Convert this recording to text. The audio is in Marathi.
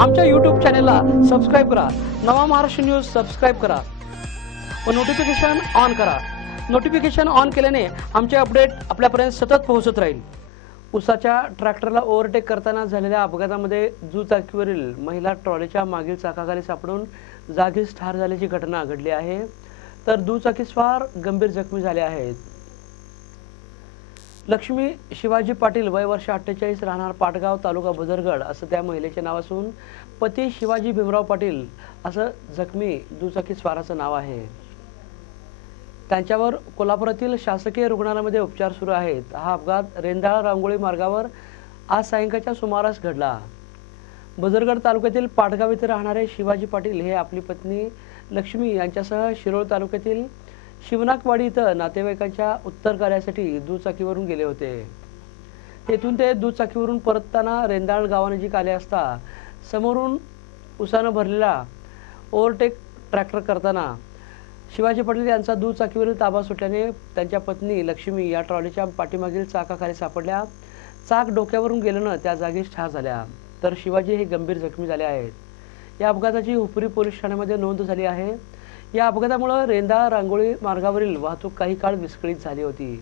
आमच्या यूट्यूब चॅनेलला सबस्क्राईब करा. नवा महाराष्ट्र न्यूज सबस्क्राईब करा. व नोटिफिकेशन ऑन करा. नोटिफिकेशन ऑन केल्याने आमचे अपडेट आपल्यापर्यंत सतत पोहोचत राहील. उसाच्या ट्रॅक्टरला ओव्हरटेक करताना झालेल्या अपघातामध्ये दुचाकीवरील महिला ट्रॉलीच्या मागील चाकाखाली सापडून जागीच ठार झाल्याची घटना घडली आहे. तर दुचाकीस्वार गंभीर जखमी झाले आहेत. लक्ष्मी शिवाजी पाटील वय वर्ष अठ्ठेचाळीस राहणार पाटगाव तालुका बदरगड असं त्या महिलेचे नाव असून पती शिवाजी भीमराव पाटील असं जखमी दुचाकी स्वाराचं नाव आहे. त्यांच्यावर कोल्हापुरातील शासकीय रुग्णालयामध्ये उपचार सुरू आहेत. हा अपघात रेंदाळ रांगोळी मार्गावर आज सायंकाळच्या सुमारास घडला. बजरगड तालुक्यातील पाटगाव येथे राहणारे शिवाजी पाटील हे आपली पत्नी लक्ष्मी यांच्यासह शिरोळ तालुक्यातील शिवनाकवाडी इथं नातेवाईकांच्या उत्तर कार्यासाठी दुचाकीवरून गेले होते. तेथून ते दुचाकीवरून परतताना रेंदाळ गावानजीक आले असता समोरून उसानं भरलेला ओव्हरटेक ट्रॅक्टर करताना शिवाजी पाटील यांचा दुचाकीवरील ताबा सुटल्याने त्यांच्या पत्नी लक्ष्मी या ट्रॉलीच्या पाठीमागील चाकाखाली सापडल्या. चाक डोक्यावरून गेल्यानं त्या जागीच ठार झाल्या. तर शिवाजी हे गंभीर जखमी झाले आहेत. या अपघाताची हुपरी पोलीस ठाण्यामध्ये नोंद झाली आहे. या अपघातामुळे रेंदा रांगोळी मार्गावरील वाहतूक काही काळ विस्कळीत झाली होती.